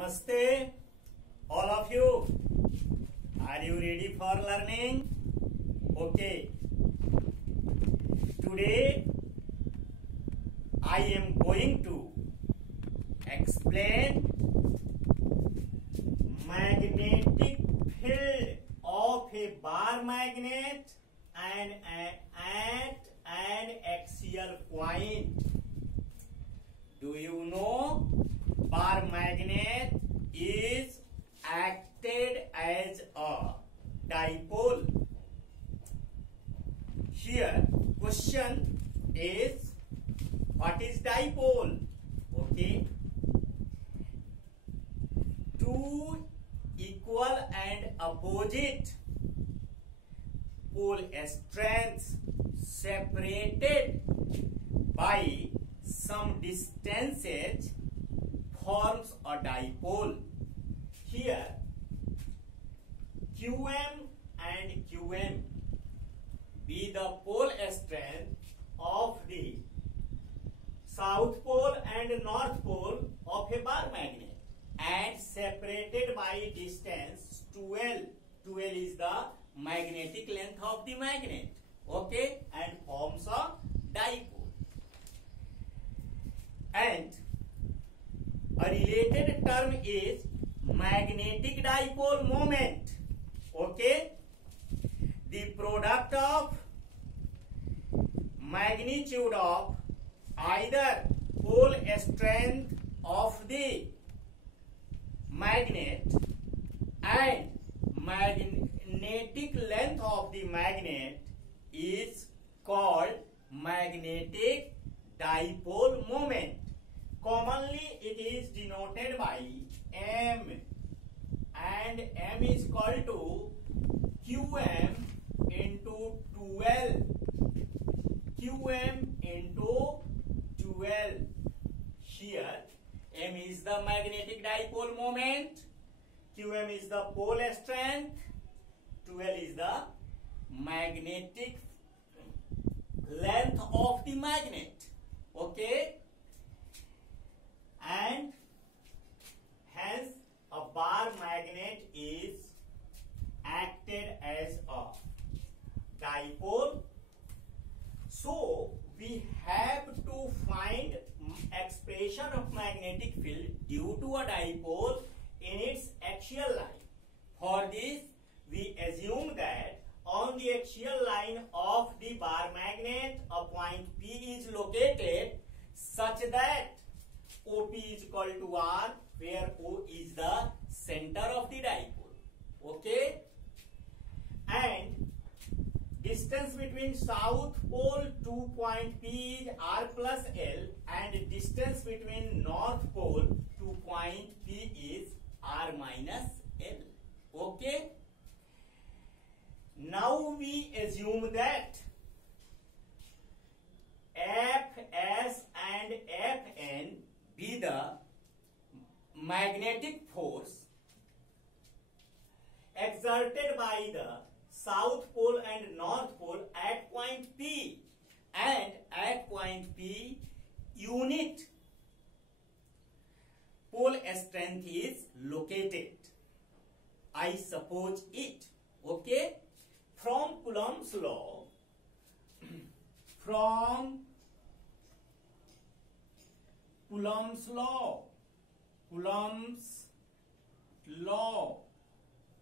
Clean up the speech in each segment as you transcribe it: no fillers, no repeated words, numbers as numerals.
Namaste, all of you. Are you ready for learning? Okay. Today I am going to explain magnetic field of a bar magnet and at an axial point. Do you know bar magnet is acted as a dipole? Here question is, what is dipole? Okay, two equal and opposite pole strengths separated by some distances forms a dipole. Here QM and QM be the pole strength of the south pole and north pole of a bar magnet and separated by distance 12. 12 is the magnetic length of the magnet, okay, and forms a dipole. And a related term is magnetic dipole moment. Okay, the product of magnitude of either pole strength of the magnet and magnetic length of the magnet is called magnetic dipole moment. Commonly it is denoted by M, and M is equal to QM into 12. QM into 12. Here M is the magnetic dipole moment, QM is the pole strength, 12 is the magnetic length of the magnet. Okay, and hence a bar magnet is acted as a dipole. So we have to find expression of magnetic field due to a dipole in its axial line. For this we assume that on the axial line of the bar magnet a point P is located such that OP is equal to R, where O is the center of the dipole. Okay, and distance between south pole to point P is R plus L, and distance between north pole to point P is R minus L. Okay, now we assume that Fs and Fn be the magnetic force exerted by the south pole and north pole at point P, and at point P unit pole strength is located. I suppose it. Okay, from Coulomb's law, from Coulomb's law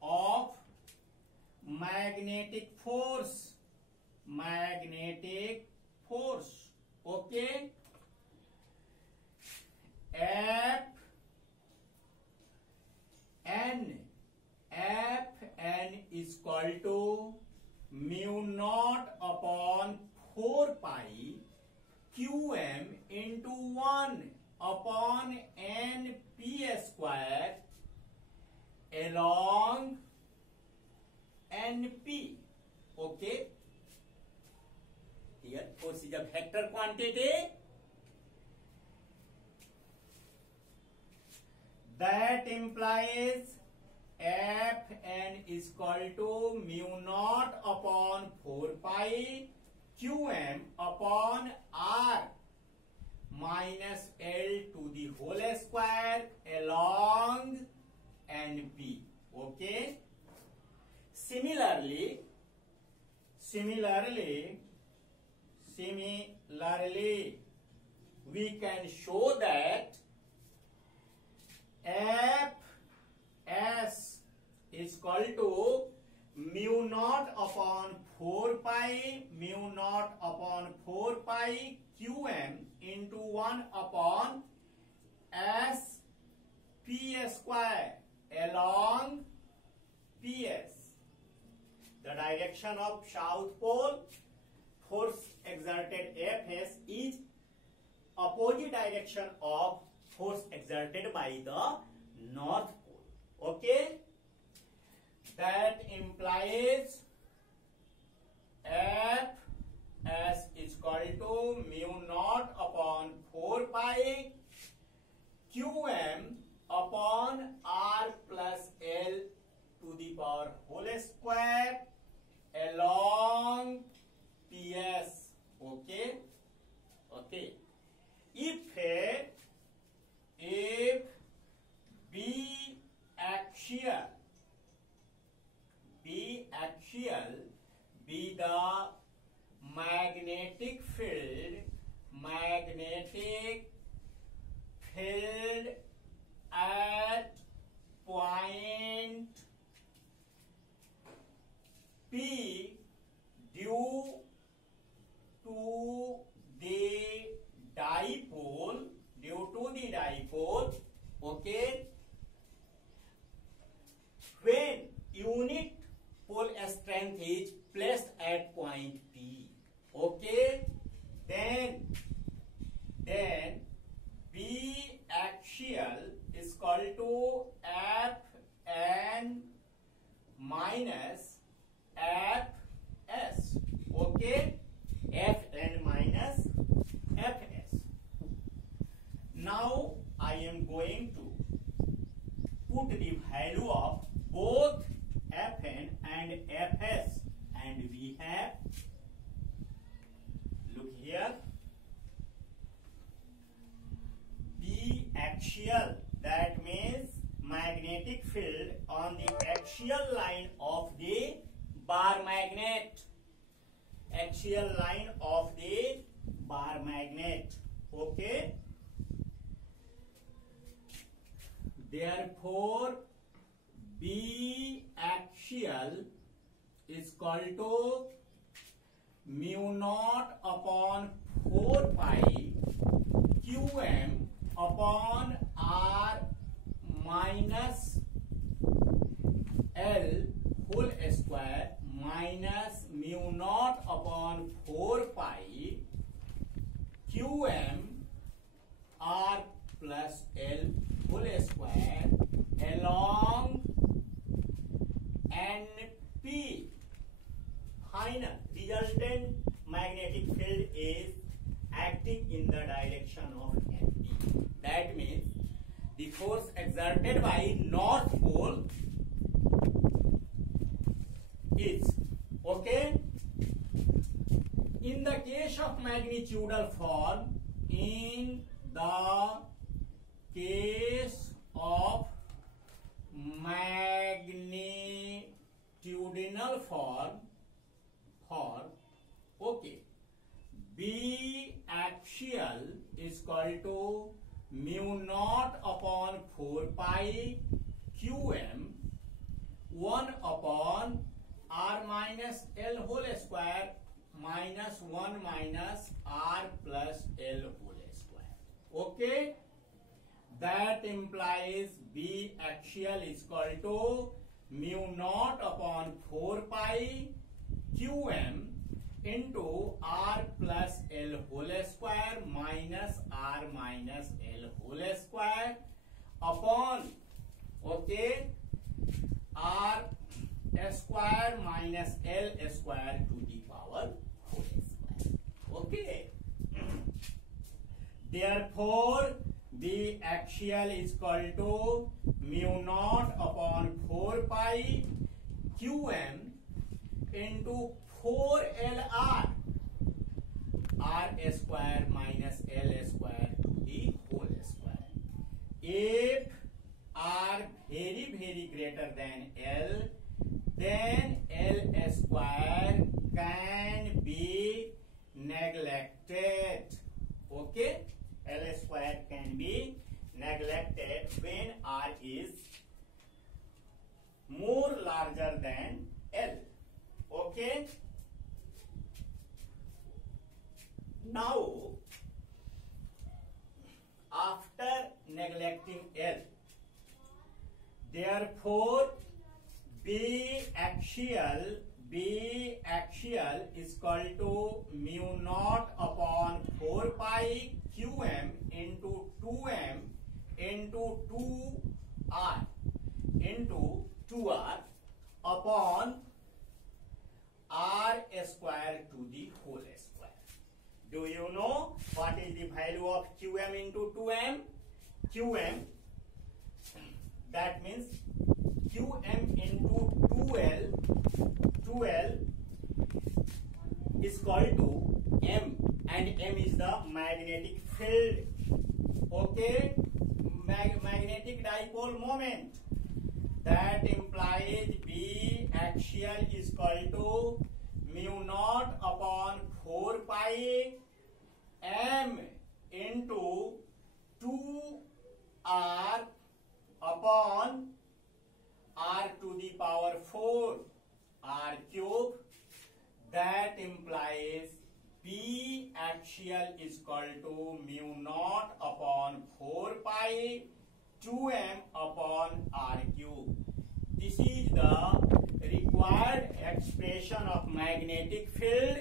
of magnetic force. Okay, Fn is equal to mu naught upon 4 pi QM into 1 upon NP square along NP. Okay, here force is a vector quantity. That implies Fn is equal to mu naught upon 4 pi QM upon R minus L to the whole square along similarly, we can show that Fs is equal to mu naught upon 4 pi qm into 1 upon s p square along ps. The direction of south pole force exerted Fs is opposite direction of force exerted by the north pole. Okay, that implies Fs is equal to mu naught upon 4 pi qm upon r plus l to the power whole square along ps. Okay, okay. If B axial be the magnetic field at point P due to the dipole, okay, when unit pole strength is placed at point P, okay, then B axial is equal to Fn minus Fs, okay, Fn minus Fs. Now I am going to put the value of both Fn and Fs, and we have, look here, B axial, that means magnetic field on the axial line of the bar magnet, okay. Therefore B axial is equal to mu naught upon 4 pi qm upon r minus l whole square minus mu naught upon 4 pi qm r plus l whole square along NP. Final resultant magnetic field is acting in the direction of NP. That means the force exerted by north pole is, okay, in the case of magnitudal form, magnitudinal form, okay, B axial is equal to mu naught upon 4 pi qm 1 upon r minus l whole square minus 1 minus r plus l whole square, okay. That implies B axial is equal to mu naught upon 4 pi qm into r plus l whole square minus r minus l whole square upon, okay, r square minus l square to the power whole square, okay. Therefore B axial is equal to mu naught upon 4 pi qm into 4lr r square minus l square to the whole square. If r very greater than l, then l square can be neglected. Okay, L square can be neglected when R is more larger than L. Okay. Now, after neglecting L, therefore B axial is equal to mu naught upon 4 pi qm into 2m into 2r upon r square to the whole square. Do you know what is the value of qm into 2m? Qm, that means qm into 2l is equal to m, and m is the magnetic field. Okay, magnetic dipole moment. That implies B axial is equal to mu naught upon 4 pi m into 2r upon r to the power 4 r cube. That implies B axial is equal to mu naught upon 4 pi 2m upon r cube. This is the required expression of magnetic field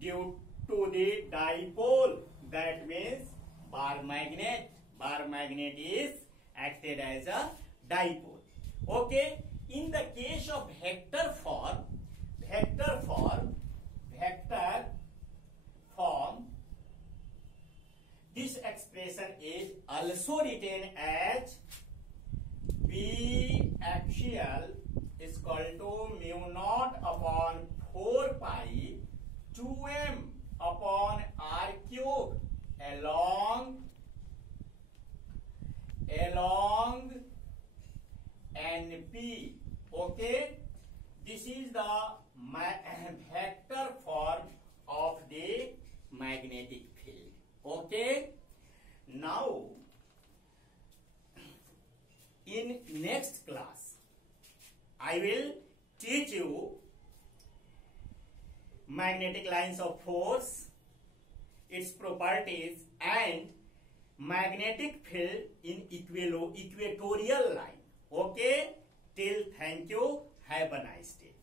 due to the dipole. That means bar magnet. Bar magnet is acted as a dipole. Okay. In the case of vector form, this expression is also written as B axial is equal to mu naught upon 4 pi 2m upon r cube along NP. Okay, this is the vector form of the magnetic field. Okay, now in next class I will teach you magnetic lines of force, its properties, and magnetic field in equatorial line. Okay, till thank you, have a nice day.